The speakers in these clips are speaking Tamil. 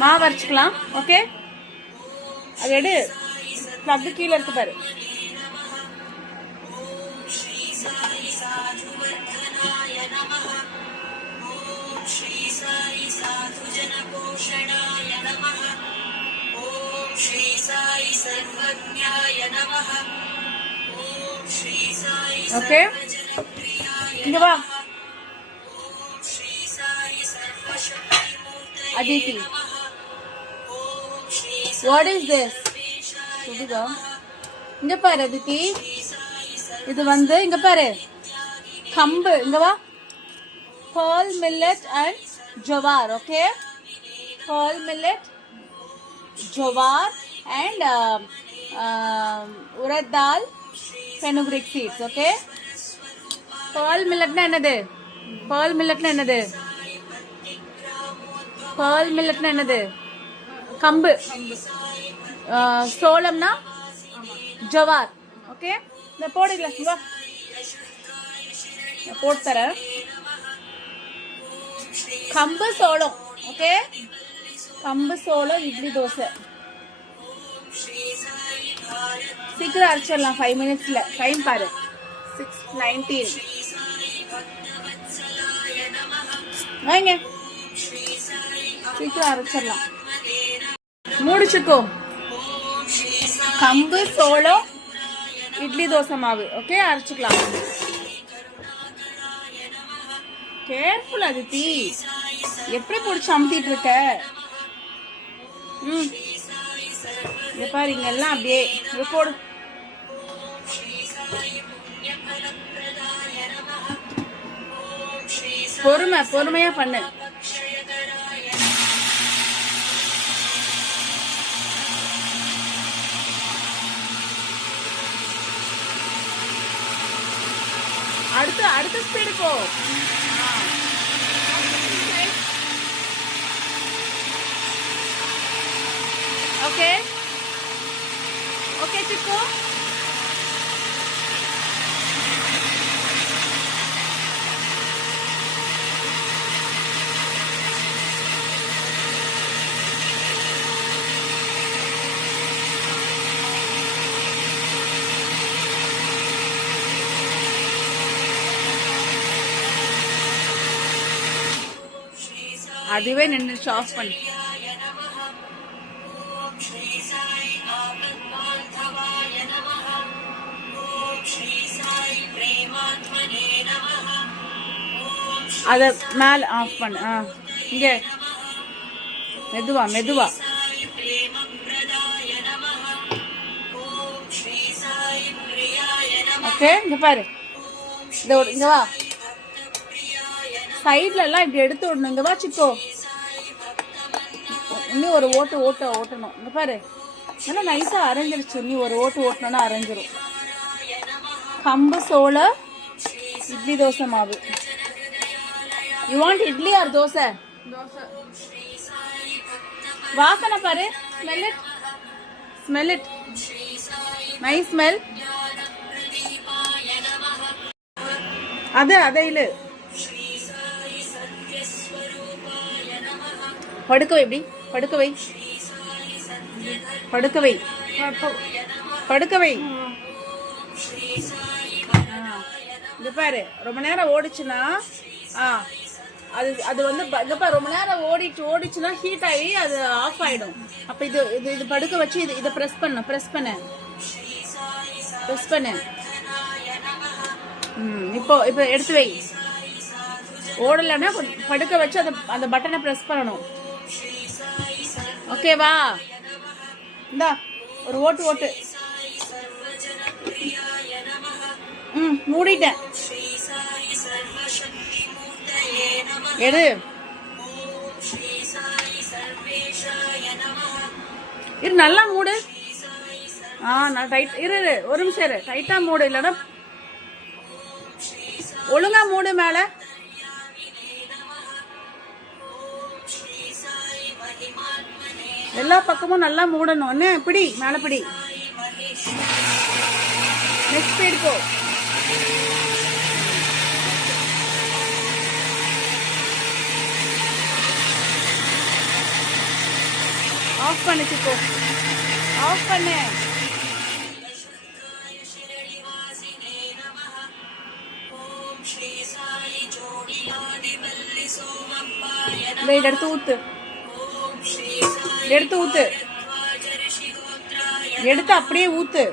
மாவு அரைச்சிக்கலாம். ஓகே, அது எடு. பிளக் கீழே இருக்கு பாரு. ஓகே, இங்க வா Aditi. What is this? சுடுதா? இங்க பாரு அதித்தி, இது வந்து இங்க பாரு கம்பு. இங்க வா, pearl millet and jowar. Okay, pearl millet, jowar and urad dal, fenugreek seeds. Okay, pearl millet na என்னது? pearl millet na என்னது? pearl millet na என்னது? கம்பு. சோளம்னா ஜவார். ஓகே, இந்த போடுல வா, போட்டு தரேன். கம்பு சோளம். ஓகே, கம்பு சோளம் இட்லி தோசை. சீக்கிரம் அரைச்சிடலாம் 5 minutesல. டைம் பாரு 6:19. வாங்க, சீக்கிரம் அரைச்சிடலாம். முடிச்சுக்கோ. கம்பு சோளம் இட்லி தோசை மாவு. ஓகே, அரைச்சிக்கலாம். கேர்ஃபுல் அதித்தி, எப்படி பிடிச்சி அமுத்திட்டு இருக்க? பாரு, இங்க எல்லாம் அப்படியே போடு. பொறுமையா பண்ணு. அடுத்த ஸ்பீடு போ. ஓகே ஓகே சிக்கு, அதுவே நின்று ஆஃப் பண்ணு. அத மேல ஆஃப் பண்ணு. இங்க மெதுவா. ஓகே, இங்க பாரு, இங்க வா. சைட்ல எல்லாம் இப்படி எடுத்து விடணும். இங்க வா சிக்கோ, இன்னும் ஒரு ஓட்டணும். இங்க பாரு, நல்லா நைஸா அரைஞ்சிருச்சு. நீ ஒரு ஓட்டணும்னா அரைஞ்சிரும். கம்பு சோள இட்லி தோசை மாவு. You want idli or dosa? வாசனை பாரு, ஸ்மெல் இட். Nice smell. அதை இல்ல படுக்க வை. இப்படி படுக்க வை. இது பாரு, ரொம்ப நேரம் ஓடிச்சுன்னா அது வந்து ரொம்ப நேரம் ஓடிச்சுன்னா ஹீட் ஆகி அது ஆஃப் ஆயிடும். அப்ப இது படுக்க வச்சு இதை பிரஸ் பண்ணு. இப்போ எடுத்து வை. ஓடலைன்னா படுக்க வச்சு அந்த பட்டனை பிரஸ் பண்ணணும். ஓகேவா? இந்தா ஒரு ஓட்டு. மூடிட்டேன். எடு. இரு, நல்லா மூடு. நான் டைட் இரு ஒரு நிமிஷம் இரு. டைட்டா மூடு, இல்லைன்னா ஒழுங்கா மூடு. மேல எல்லா பக்கமும் நல்லா மூடணும். என்ன பிடி, மேல பிடி. நெக்ஸ்ட் ஸ்பீட் போ. ஆஃப் பண்ணு சிக்கோ, ஆஃப் பண்ணு. வெயிட், எடுத்து ஊத்து, எடுத்து ஊத்து, எடுத்து அப்படியே ஊத்து.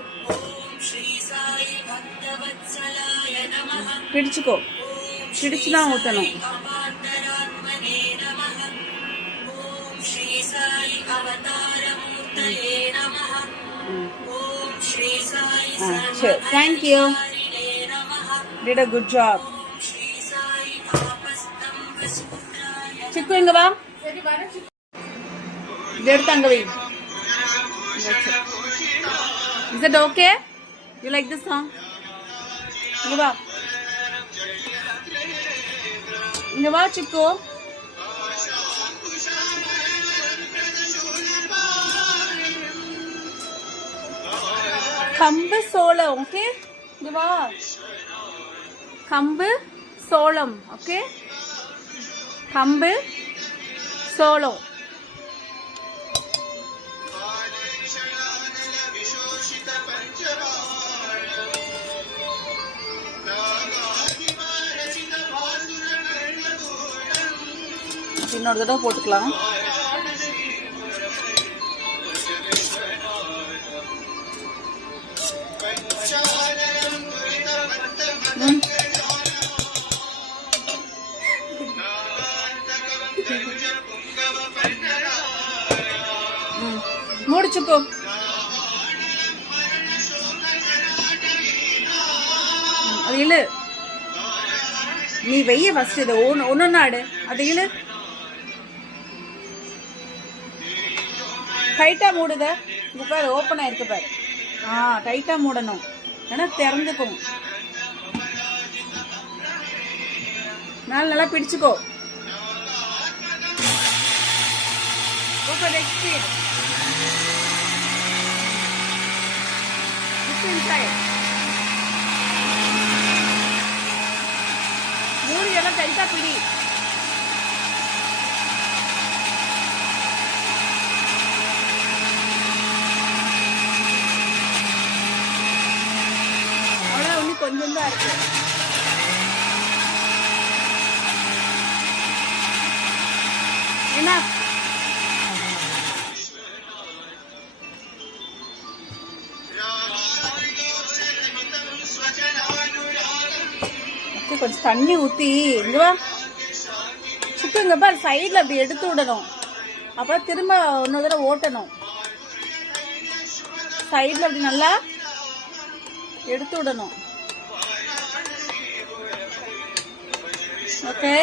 பிடிச்சுக்கோ, பிடிச்சுதான் ஊத்தணும். சரி, thank you, did a good job. சிக்கு இங்க வா, இது எடுத்து அங்க வை. Is it okay? You like this song? இங்க வா, இங்க வா சிக்கு. கம்பு சோளம், ஓகே? இங்க வா, கம்பு சோளம், ஓகே? கம்பு சோளம். இன்னொரு தடவை போட்டுக்கலாம். முடிச்சுக்கோ. அது இழு, நீ வெய்ய ஃபர்ஸ்ட். இது ஒன்னு நாடு, அது இழு. டைட்டா மூடுத, இங்க பாரு ஓப்பன் ஆயிருக்கு பாரு. டைட்டா மூடணும், ஏன்னா திறந்துக்கும். நல்லா பிடிச்சுக்கோ. மூடி எல்லாம் டைட்டா பிடி. அவ்வளோ இன்னும் கொஞ்சம் தான் இருக்கு. என்ன கொஞ்சம் தண்ணி ஊத்தி இங்க வா சுக்கு. இங்க பாரு, சைட்ல அப்படி எடுத்து விடணும், அப்புறம் திரும்ப இன்னொரு தடவை ஓட்டணும். சைட்ல அப்படி நல்லா எடுத்து விடணும், ஓகே?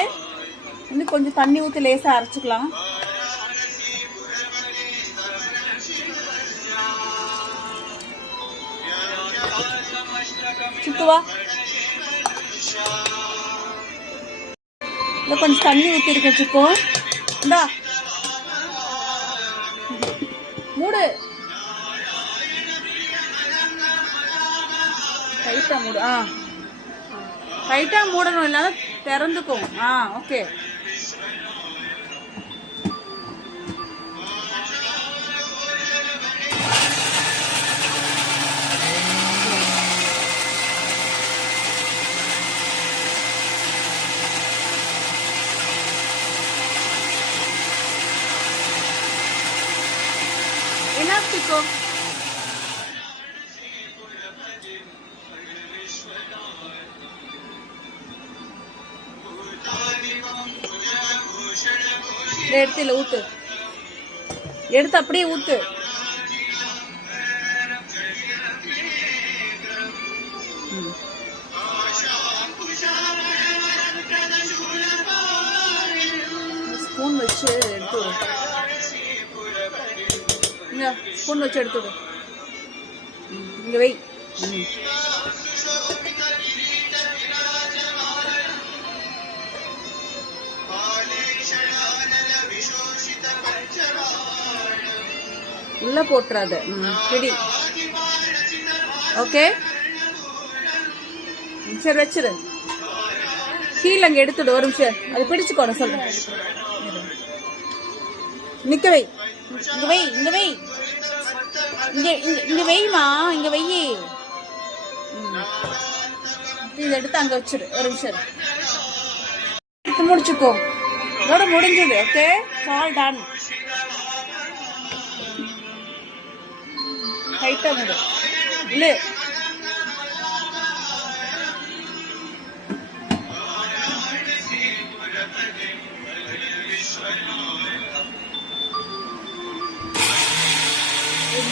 இன்னும் கொஞ்சம் தண்ணி ஊத்தி லேசா அரைச்சுக்கலாம். சுக்குவா, கொஞ்சம் தண்ணி ஊத்தி இருக்க சிக்கோ. இந்தா மூடு, டைட்டா மூடு. டைட்டா மூடணும், இல்லைன்னா திறந்துக்கும். ஓகே. Enough, Chico. எடுத்து ஊத்து, எடுத்து அப்படியே ஊத்து. ஸ்பூன் வச்சு எடுத்து, ஸ்பூன் வச்சு எடுத்துடு. இங்க வை. உள்ள போட்டுறாத, பிடி. ஓகே, சரி வச்சிரு. கீழே அங்க எடுத்துடு, ஒரு நிமிஷம் அது பிடிச்சுக்கோணும். சொல்றேன், நிக்க வை. இங்க வை, இங்க வை, இங்க இங்க இங்க வைமா, இங்க வை. இதை எடுத்து அங்க வச்சிரு. ஒரு நிமிஷம் முடிச்சுக்கோ. இதோட முடிஞ்சது. Okay, all done. டைட்டா முடி இல்ல.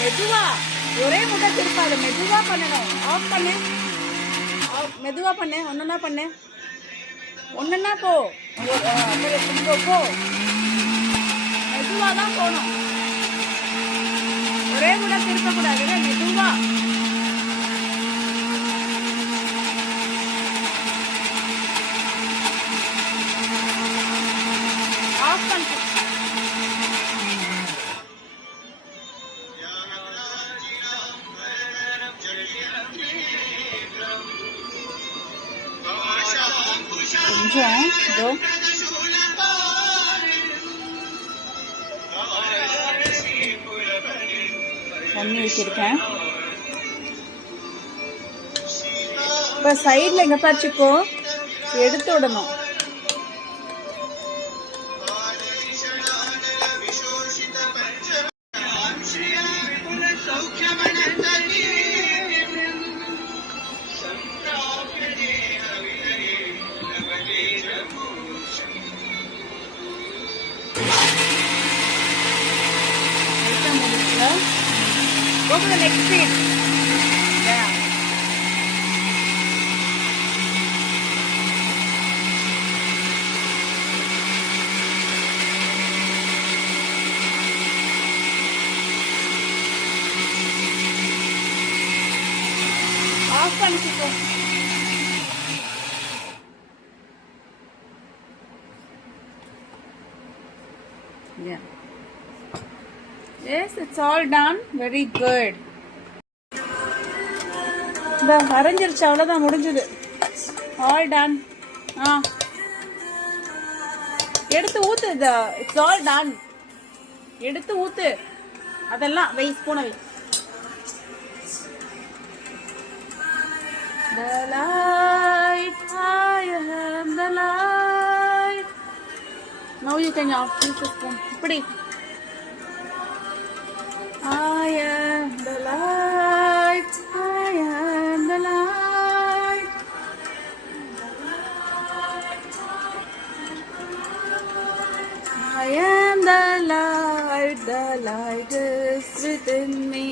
மெதுவா, ஒரே முட்டை திருப்பாது, மெதுவா பண்ணணும். ஆஃப் பண்ணு, மெதுவா பண்ணு, ஒன்னொன்னா பண்ணு, ஒன்னொன்னா போ, போ, மெதுவா தான் போகணும். ஒரே முட்டை திருப்ப கூடாது, மெதுவா. ஆஃப் பண்ணு. கொஞ்சம் இதோ தண்ணி வச்சிருக்கேன். இப்போ சைடில் எங்கே பறிச்சுக்கோ, எடுத்து விடணும். Go to the next screen. Yeah. Off பண்ணிக்கோ. Yeah. Yes, it's all done. Very good. இந்த அரைஞ்சிருச்சு, அவ்வளோதான், முடிஞ்சது. All done. எடுத்து ஊத்து. It's all done. எடுத்து ஊத்து. அதெல்லாம் வை, ஸ்பூனை வை. The light, I am the light. Now you can use the spoon. இப்படி. I am the light, I am the light. I am the light is within me.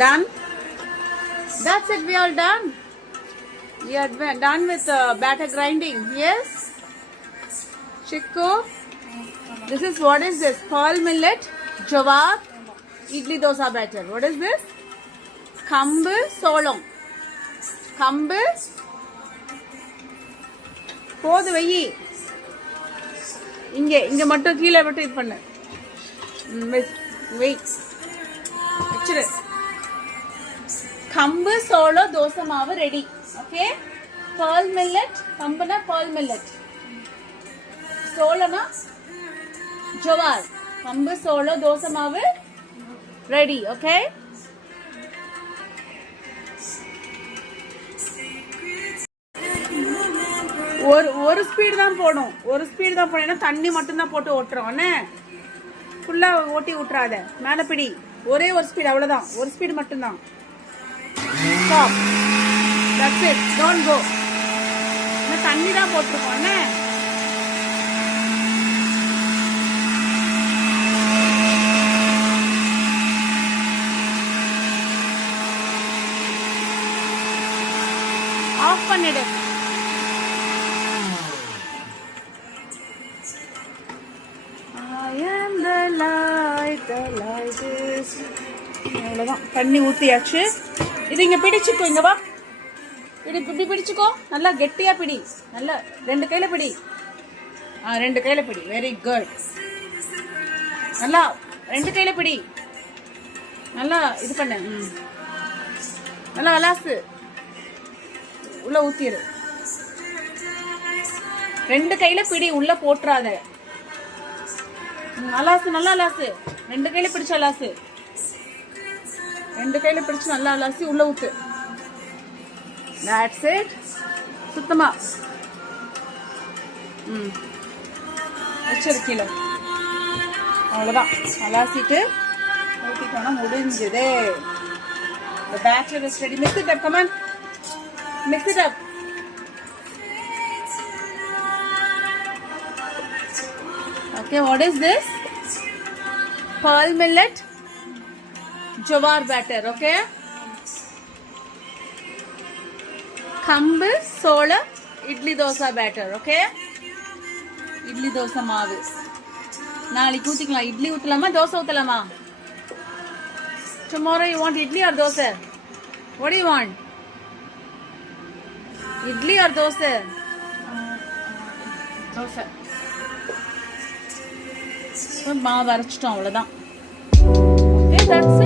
Done? That's it, we are done. We are done with batter grinding. Yes? Chico? This is, what is this? Pearl millet, jawar, idli dosa batter. What is this? Kambu solam. Kambu. போது வெயி. இங்க மட்டும் கீழே மட்டும் இது பண்ணு. வெய். வச்சிரு. கம்பு சோள தோசை மாவு ready. Okay, pearl millet, கம்புனா pearl millet, சோளனா jowar, கம்பு சோள தோசை மாவு ரெடி. ஓகே, ஒரு ஸ்பீடு தான் போடும். ஒரு ஸ்பீடு தான் போடணும். தண்ணி மட்டும் தான் போட்டு ஓட்டுறோம். என்ன ஃபுல்லா ஓட்டி விட்டுறாத. மேல பிடி. ஒரே ஒரு ஸ்பீடு, அவ்வளவுதான். ஒரு ஸ்பீடு மட்டும்தான். Stop. That's it. Don't go. தண்ணி தான் போட்டிருக்கோம். என்ன ஆஃப் பண்ணிடு. அவ்வளவுதான். தண்ணி ஊத்தியாச்சு. இது இங்க பிடிச்சுக்கோ. இங்க வா. பிடி இப்படி பிடிச்சுக்கோ, நல்லா கெட்டியா பிடி, நல்லா 2 கையில பிடி. 2 கையில பிடி, வெரி குட். நல்லா 2 கையில பிடி, நல்லா இது பண்ணு. நல்லா அலாசு, உள்ள ஊத்திரு. 2 கையில பிடி, உள்ள போட்டுறாத. அலாசு, நல்லா அலாசு. 2 கையில பிடிச்சு அலாசு. 2 கையில பிடிச்சு நல்லா அலாசி உள்ள ஊத்து. That's it. சுத்தமா வச்சிரு கீழே. அவ்வளோதான். அலாசிட்டு ஊற்றிட்டோன்னா முடிஞ்சது. The batter is ready. Mix it up. Come on. Mix it up. Okay, what is this? Pearl millet jowar batter. Okay. கம்பு சோள இட்லி தோசை பேட்டர். ஓகே, இட்லி தோசை மாவு நாளைக்கு ஊற்றிக்கலாம். இட்லி ஊற்றலாமா தோசை ஊற்றலாமா? Tomorrow you want idli or dosa? What do you want? Idli or dosa? Dosa. மாவு அரைச்சிட்டோம், அவ்வளோதான். Okay, that's it.